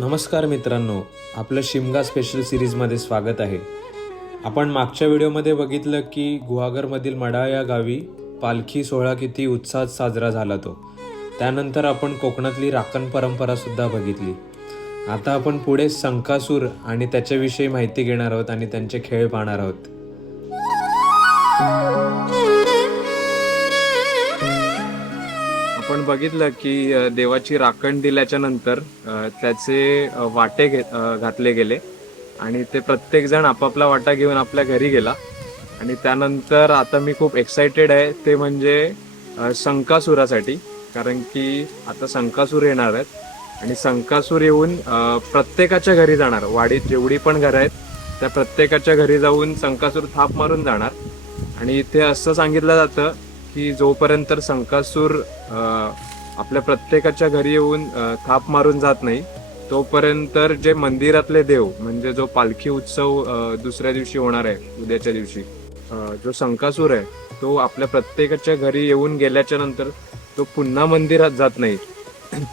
नमस्कार मित्रांनो, आपलं शिमगा स्पेशल सिरीजमध्ये स्वागत आहे. आपण मागच्या व्हिडिओमध्ये बघितलं की गुहागरमधील मडाळ या गावी पालखी सोहळा किती उत्साहात साजरा झाला तो. त्यानंतर आपण कोकणातली राखण परंपरासुद्धा बघितली. आता आपण पुढे संकासूर आणि त्याच्याविषयी माहिती घेणार आहोत आणि त्यांचे खेळ पाहणार आहोत. आपण बघितलं की देवाची राखण दिल्याच्या नंतर त्याचे वाटे घातले गेले आणि ते प्रत्येक जण आपापला वाटा घेऊन आपल्या घरी गेला. आणि त्यानंतर आता मी खूप एक्साइटेड आहे ते म्हणजे संकासुरासाठी, कारण की आता संकासूर येणार आहेत आणि संकासूर येऊन प्रत्येकाच्या घरी जाणार. वाडीत जेवढी पण घरं आहेत त्या प्रत्येकाच्या घरी जाऊन संकासूर थाप मारून जाणार. आणि इथे असं सांगितलं जातं की जोपर्यंत संकासूर आपल्या प्रत्येकाच्या घरी येऊन थाप मारून जात नाही तोपर्यंत जे मंदिरातले देव, म्हणजे जो पालखी उत्सव दुसऱ्या दिवशी होणार आहे, उद्याच्या दिवशी जो संकासूर आहे तो आपल्या प्रत्येकाच्या घरी येऊन गेल्याच्या नंतर तो पुन्हा मंदिरात जात नाही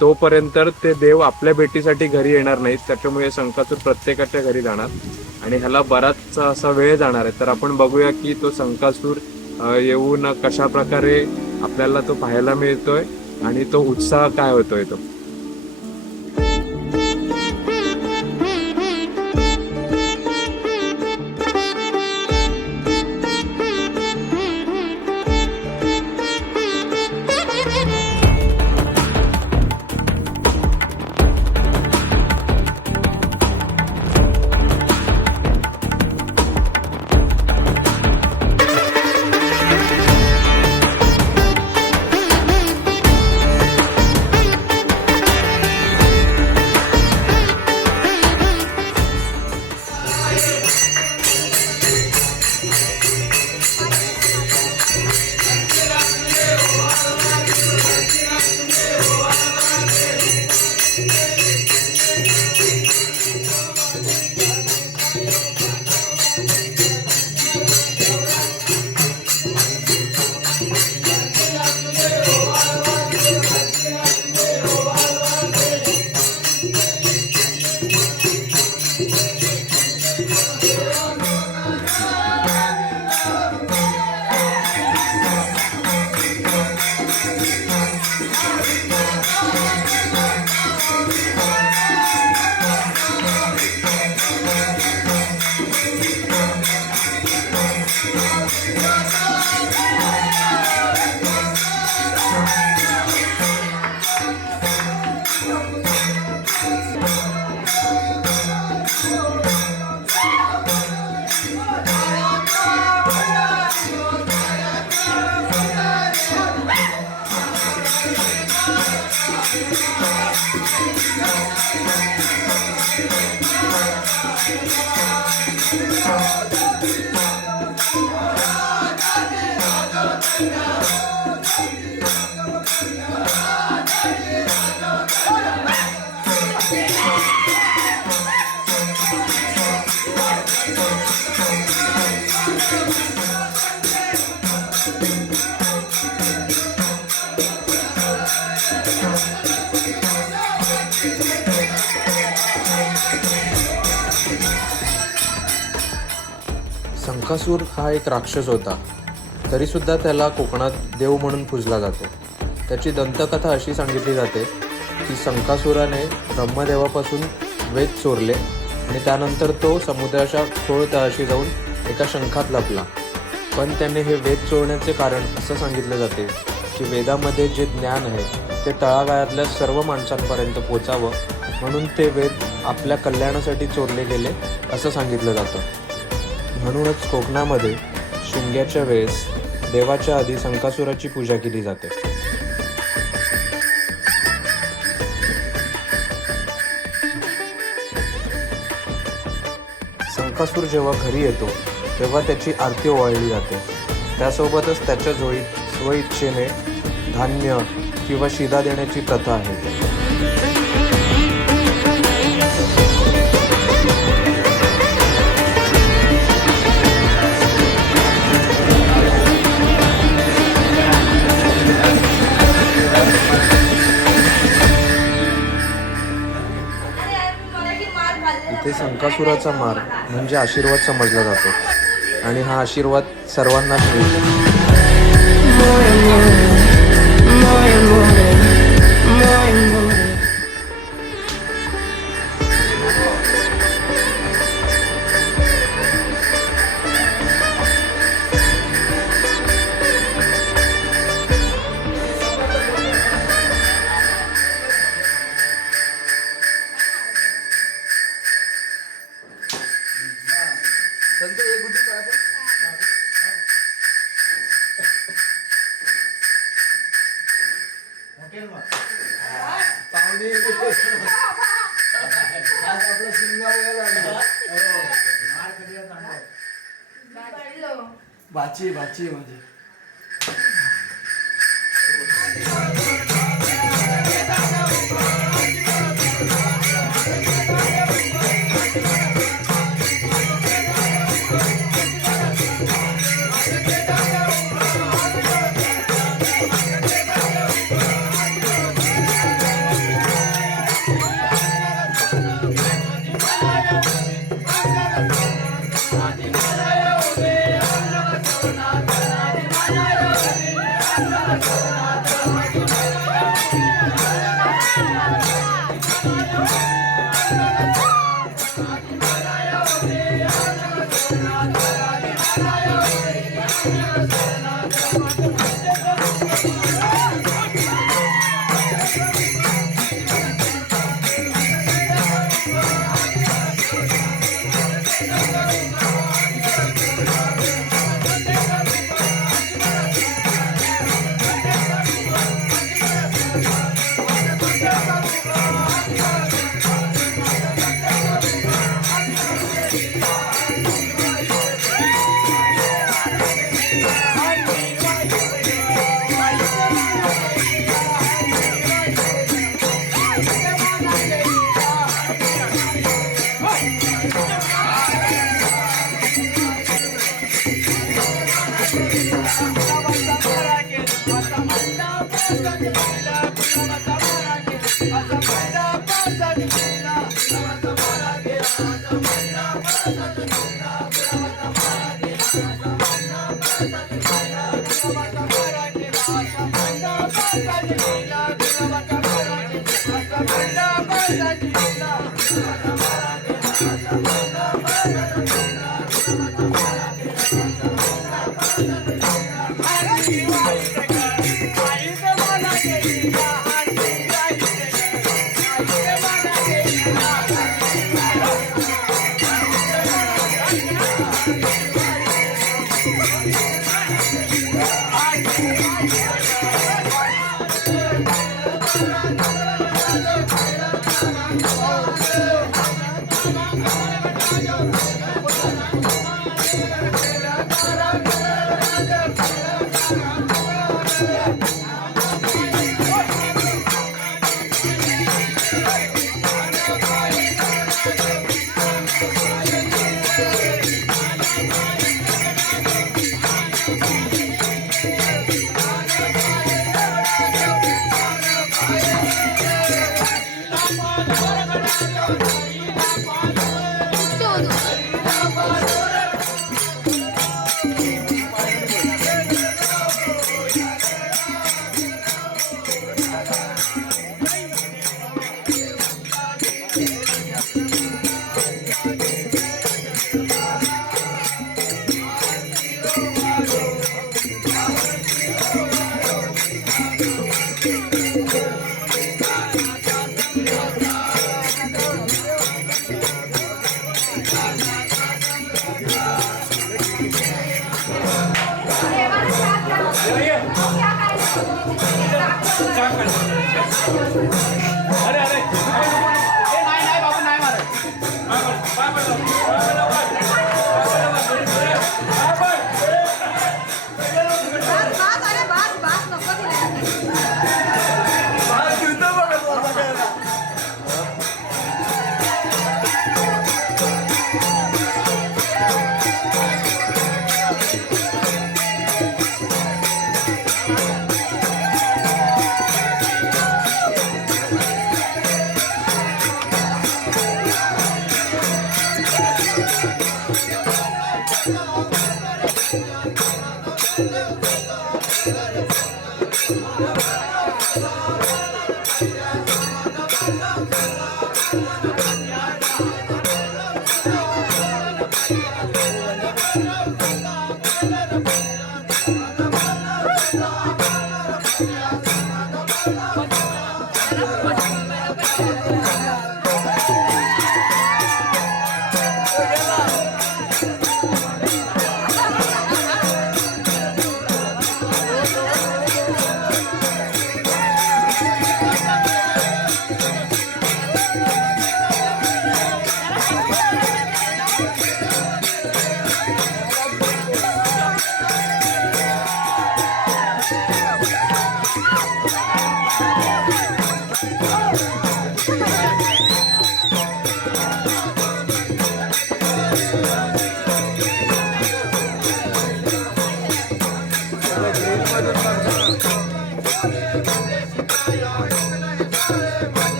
तोपर्यंत ते देव आपल्या भेटीसाठी घरी येणार नाहीत. त्याच्यामुळे संकासूर प्रत्येकाच्या घरी जाणार आणि ह्याला बराच असा वेळ जाणार आहे. तर आपण बघूया की तो संकासूर येऊन कशा प्रकारे आपल्याला तो पाहायला मिळतोय आणि तो उत्साह काय होतोय तो. संकासूर हा एक राक्षस होता, तरी सुद्धा त्याला कोकणात देव म्हणून पूजला जातो. त्याची दंतकथा अशी सांगितली जाते की संकासुराने ब्रह्मदेवापासून वेद चोरले आणि त्यानंतर तो समुद्राच्या खोल तळाशी जाऊन एका शंखात लपला. पण त्याने हे वेद चोरण्याचे कारण असं सांगितलं जाते की वेदामध्ये जे ज्ञान आहे ते तळागाळातल्या सर्व माणसांपर्यंत पोचावं म्हणून ते वेद आपल्या कल्याणासाठी चोरले गेले असं सांगितलं जातं. म्हणूनच कोकणामध्ये शिमग्याच्या वेळेस देवाच्या आधी संकासुराची पूजा केली जाते. संकासूर जेव्हा घरी येतो तेव्हा त्याची आरती ओवाळली जाते. त्यासोबतच त्याच्या झोळीत स्वइच्छेने धान्य किंवा शिदा देण्याची प्रथा आहे. ते संकासुराचा मार म्हणजे आशीर्वाद समजला जातो आणि हा आशीर्वाद सर्वांनाच मिळतो. भाची भाची म्हणजे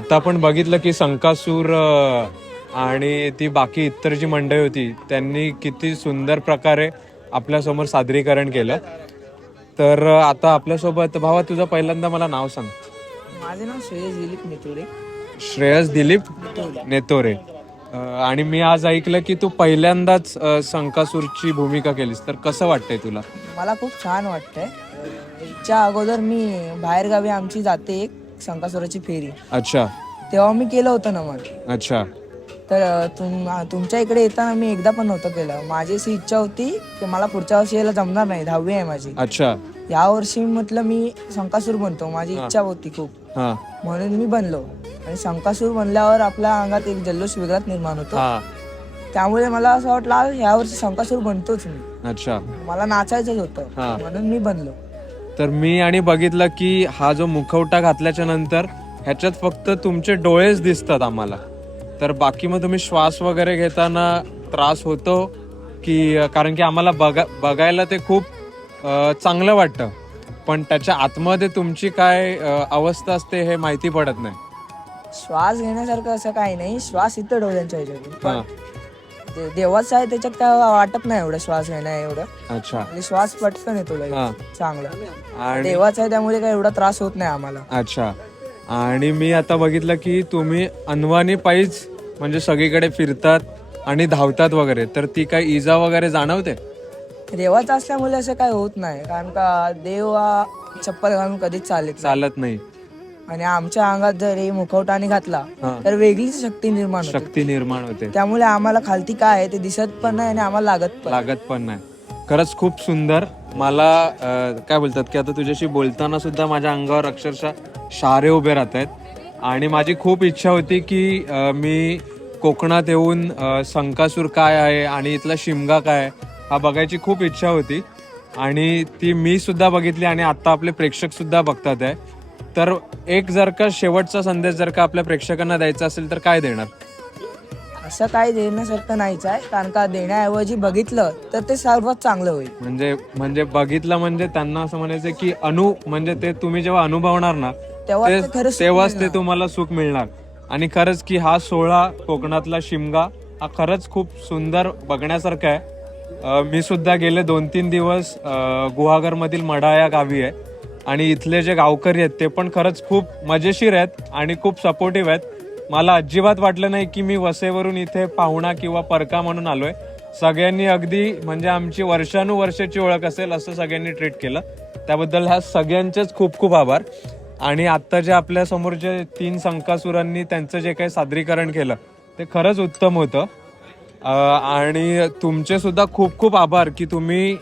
आता आपण बघितलं की संकासूर आणि ती बाकी इतर जी मंडळी होती त्यांनी किती सुंदर प्रकारे आपल्यासमोर सादरीकरण केलं. तर आता आपल्यासोबत भावा तुझं पहिल्यांदा मला नाव सांग. माझे नाव श्रेयस दिलीप नेतोरे. श्रेयस दिलीप नेतोरे. आणि मी आज ऐकलं की तू पहिल्यांदाच संकासूरची भूमिका केलीस, तर कसं वाटतंय तुला? मला खूप छान वाटतंय. याच्या अगोदर मी बाहेरगावी आमची जाते एक संकासुराची फेरी, अच्छा तेव्हा मी केलं होतं नमन. अच्छा. तर तुमच्या इकडे येताना मी एकदा पण नव्हतं केलं. माझी अशी इच्छा होती की मला पुढच्या वर्षी यायला जमणार नाही, 10वी आहे माझी. अच्छा. या वर्षी म्हटलं मी संकासूर बनतो, माझी इच्छा होती खूप, हा म्हणून मी बनलो. आणि संकासूर बनल्यावर आपल्या अंगात एक जल्लोष वेगळाच निर्माण होतो. हा त्यामुळे मला असं वाटलं या वर्षी संकासूर बनतोच मी. अच्छा. मला नाचायचंच होतं, हा. म्हणून मी बनलो. तर मी आणि बघितलं की हा जो मुखवटा घातल्याच्या नंतर ह्याच्यात फक्त तुमचे डोळेच दिसतात आम्हाला. तर बाकी मग तुम्ही श्वास वगैरे घेताना त्रास होतो की? कारण की आम्हाला बघायला ते खूप चांगलं वाटतं, पण त्याच्या आतमध्ये तुमची काय अवस्था असते हे माहिती पडत नाही. श्वास घेण्यासारखं असं काही नाही. श्वास इथं डोळ्यांच्या ह्याच्यातून, हा. पण देवाचं आहे त्याच्यात काय वाटत नाही एवढं श्वास घेणं एवढं. अच्छा. म्हणजे श्वास पटकन येतो लगेच. हा. चांगलं आणि देवाचं आहे त्यामुळे काय एवढा त्रास होत नाही आम्हाला. अच्छा. आणि मी आता बघितलं की तुम्ही अनवाणी पायीच म्हणजे सगळीकडे फिरतात आणि धावतात वगैरे, तर ती काय इजा वगैरे जाणवते? देवाचं असल्यामुळे असं काय होत नाही, कारण का देव हा चप्पल घालून कधीच चालत चालत नाही. आणि आमच्या अंगात जर हे मुखवटाने घातला हा. तर वेगळीच शक्ती निर्माण होते. शक्ती निर्माण होते, त्यामुळे आम्हाला खालती काय आहे ते दिसत पण नाही आणि आम्हाला लागत पण नाही. खरंच खूप सुंदर. मला काय बोलतात की आता तुझ्याशी बोलताना सुद्धा माझ्या अंगावर अक्षरशः शहारे उभे राहत आहेत. आणि माझी खूप इच्छा होती की मी कोकणात येऊन संकासूर काय आहे आणि इथला शिमगा काय आहे हा बघायची खूप इच्छा होती. आणि ती मी सुद्धा बघितली आणि आता आपले प्रेक्षक सुद्धा बघतात आहे. तर एक जर का शेवटचा संदेश जर का आपल्या प्रेक्षकांना द्यायचा असेल तर काय देणार? असं काही देण्यासारखं नाहीच आहे, कारण का देण्याऐवजी बघितलं तर ते सर्वात चांगलं होईल. म्हणजे बघितलं म्हणजे त्यांना असं म्हणायचं की म्हणजे ते तुम्ही जेव्हा अनुभवणार ना तेव्हाच ते तुम्हाला सुख मिळणार. आणि खरंच की हा सोहळा कोकणातला शिमगा हा खरंच खूप सुंदर बघण्यासारखा आहे. मी सुद्धा गेले 2-3 दिवस गुहागर मधील मढा या गावी आहे आणि इथले जे गावकरी आहेत ते पण खरंच खूप मजेशीर आहेत आणि खूप सपोर्टिव्ह आहेत. मला अजिबात वाटलं नाही की मी वसईवरून इथे पाहुणा किंवा परका म्हणून आलोय. सगळ्यांनी अगदी म्हणजे आमची वर्षानुवर्षाची ओळख असेल असं सगळ्यांनी ट्रीट केलं. त्याबद्दल ह्या सगळ्यांचेच खूप खूप आभार. आणि आता जे आपल्या समोर जे 3 संकासुरांनी त्यांचं जे काही सादरीकरण केलं ते खरंच उत्तम होतं. आणि तुमचे सुद्धा खूप खूप आभार की तुम्ही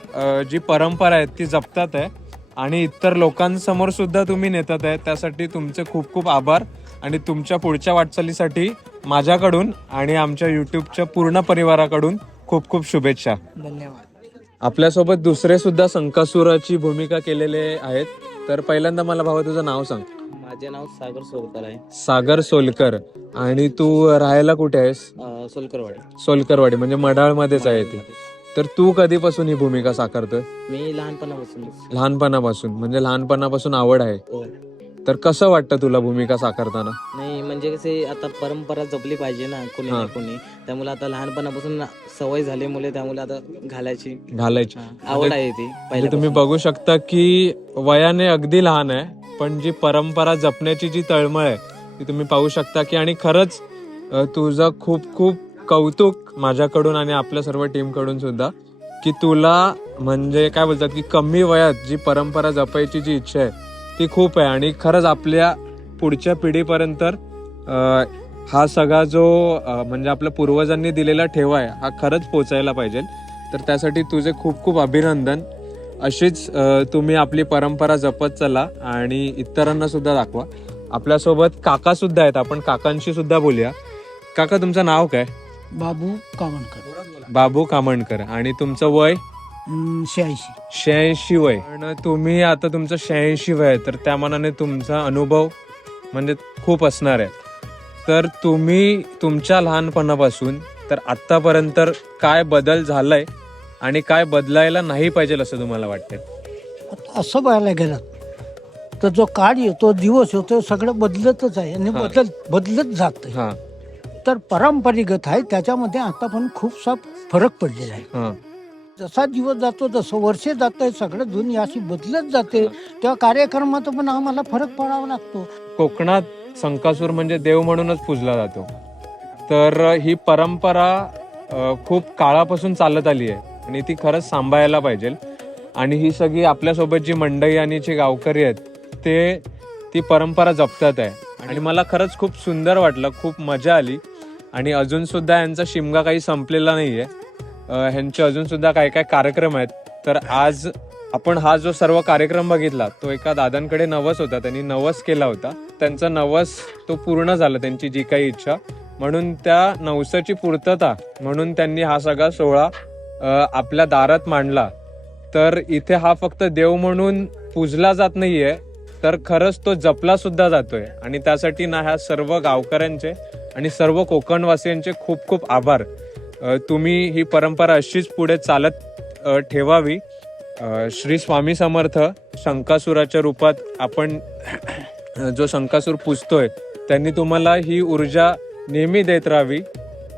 जी परंपरा आहे ती जपतात आहे आणि इतर लोकांसमोर सुद्धा तुम्ही नेतात आहे. त्यासाठी तुमचे खूप खूप आभार. आणि तुमच्या पुढच्या वाटचालीसाठी माझ्याकडून आणि आमच्या युट्यूबच्या पूर्ण परिवाराकडून खूप खूप शुभेच्छा. धन्यवाद. आपल्यासोबत दुसरे सुद्धा संकासुराची भूमिका केलेले आहेत. तर पहिल्यांदा मला भावा तुझं नाव सांग. माझे नाव सागर सोलकर आहे. सागर सोलकर. आणि तू राहायला कुठे आहेस? सोलकरवाडी. सोलकरवाडी म्हणजे मडाळमध्येच आहे ती. तर तू कधीपासून ही भूमिका साकारतोय? मी लहानपणापासून. लहानपणापासून म्हणजे लहानपणापासून आवड आहे. हो. तर कसं वाटतं तुला भूमिका साकारताना? नाही म्हणजे कसे आता परंपरा जपली पाहिजे ना कोणी ना कोणी. त्यामुळे आता लहानपणापासून सवय झाल्यामुळे त्यामुळे आता घालायची आवड आहे ती म्हणजे तुम्ही बघू शकता की वयाने अगदी लहान आहे पण जी परंपरा जपण्याची जी तळमळ आहे ती तुम्ही पाहू शकता की. आणि खरंच तुझं खूप खूप कौतुक माझ्याकडून आणि आपल्या सर्व टीम कडून सुद्धा की तुला म्हणजे काय बोलतात की कमी वयात जी परंपरा जपायची जी इच्छा आहे ती खूप आहे. आणि खरंच आपल्या पुढच्या पिढीपर्यंत हा सगळा जो म्हणजे आपल्या पूर्वजांनी दिलेला ठेवा आहे हा खरंच पोचायला पाहिजे. तर त्यासाठी तुझे खूप खूप अभिनंदन. अशीच तुम्ही आपली परंपरा जपत चला आणि इतरांना सुद्धा दाखवा. आपल्यासोबत काका सुद्धा आहेत, आपण काकांशी सुद्धा बोलूया. काका तुमचं नाव काय? बाबू कामणकर. बाबू कामणकर. आणि तुमचं वय? 86 वय. पण तुम्ही आता तुमचं 86 वय तर त्या मानाने तुमचा अनुभव म्हणजे खूप असणार आहे. तर तुम्ही तुमच्या लहानपणापासून तर आतापर्यंत काय बदल झालाय आणि काय बदलायला नाही पाहिजे असं तुम्हाला वाटतंय? असं पाहायला गेलं तर जो काळ येतो दिवस येतो सगळं बदलतच आहे आणि बदलत जात. तर पारंपरिकत आहे त्याच्यामध्ये आता पण खूपसा फरक पडलेला आहे. जसा दिवस जातो जसं वर्षे जात आहे सगळं दुनिया अशी बदलत जाते. त्या कार्यक्रमात पण आम्हाला फरक पडावा लागतो. कोकणात संकासूर म्हणजे देव म्हणूनच पूजला जातो. तर ही परंपरा खूप काळापासून चालत आली आहे आणि ती खरंच सांभाळायला पाहिजे. आणि ही सगळी आपल्यासोबत जी मंडळी आणि जी गावकरी आहेत ते ती परंपरा जपतात आहे. आणि मला खरंच खूप सुंदर वाटलं, खूप मजा आली. आणि अजून सुद्धा यांचा शिमगा काही संपलेला नाहीये. ह्यांचे अजून सुद्धा काय काय कार्यक्रम आहेत. तर आज आपण हा जो सर्व कार्यक्रम बघितला तो एका दादांकडे नवस होता, त्यांनी नवस केला होता. त्यांचा नवस तो पूर्ण झाला, त्यांची जी काही इच्छा. म्हणून त्या नवसाची पूर्तता म्हणून त्यांनी हा सगळा सोहळा आपल्या दारात मांडला. तर इथे हा फक्त देव म्हणून पूजला जात नाहीये तर खरंच तो जपला सुद्धा जातोय. आणि त्यासाठी ना ह्या सर्व गावकऱ्यांचे आणि सर्व कोकणवासियांचे खूप खूप आभार. तुम्ही ही परंपरा अशीच पुढे चालत ठेवावी. श्री स्वामी समर्थ. शंकासुराच्या रूपात आपण जो शंकासूर पूजतोय त्यांनी तुम्हाला ही ऊर्जा नेहमी देत राहावी.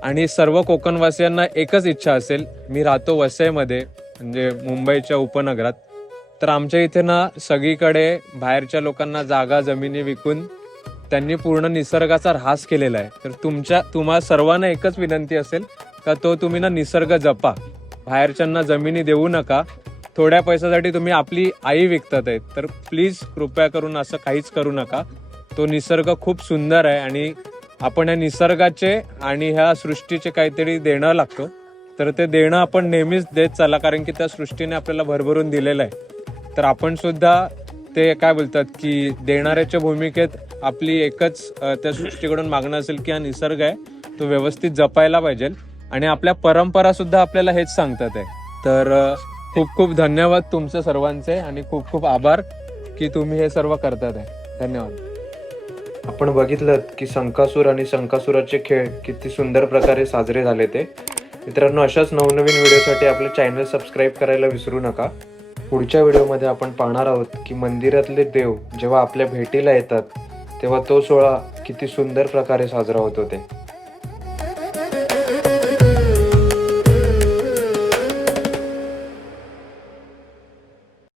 आणि सर्व कोकणवासियांना एकच इच्छा असेल, मी राहतो वसईमध्ये म्हणजे मुंबईच्या उपनगरात, तर आमच्या इथे ना सगळीकडे बाहेरच्या लोकांना जागा जमिनी विकून त्यांनी पूर्ण निसर्गाचा ऱ्हास केलेला आहे. तर तुम्हा सर्वांना एकच विनंती असेल का तो तुम्ही ना निसर्ग जपा. बाहेरच्यांना जमिनी देऊ नका. थोड्या पैशासाठी तुम्ही आपली आई विकतात आहेत तर प्लीज कृपया करून असं काहीच करू नका. तो निसर्ग खूप सुंदर आहे आणि आपण या निसर्गाचे आणि ह्या सृष्टीचे काहीतरी देणं लागतो, तर ते देणं आपण नेहमीच देत चला, कारण की त्या सृष्टीने आपल्याला भरभरून दिलेलं आहे. तर आपण सुद्धा ते काय बोलतात की देणाऱ्याच्या भूमिकेत आपली एकच त्या सृष्टीकडून मागणं असेल की हा निसर्ग आहे तो व्यवस्थित जपायला पाहिजे. आणि आपल्या परंपरा सुद्धा आपल्याला हेच सांगतात आहे. तर खूप खूप धन्यवाद तुमचे सर्वांचे आणि खूप खूप आभार की तुम्ही हे सर्व करतात आहे. धन्यवाद. आपण बघितलं की संकासूर आणि संकासुराचे खेळ किती सुंदर प्रकारे साजरे झाले ते. मित्रांनो, अशाच नवनवीन व्हिडिओसाठी आपलं चॅनल सबस्क्राईब करायला विसरू नका. पुढच्या व्हिडिओमध्ये आपण पाहणार आहोत की मंदिरातले देव जेव्हा आपल्या भेटीला येतात तेव्हा तो सोहळा किती सुंदर प्रकारे साजरा होतो ते.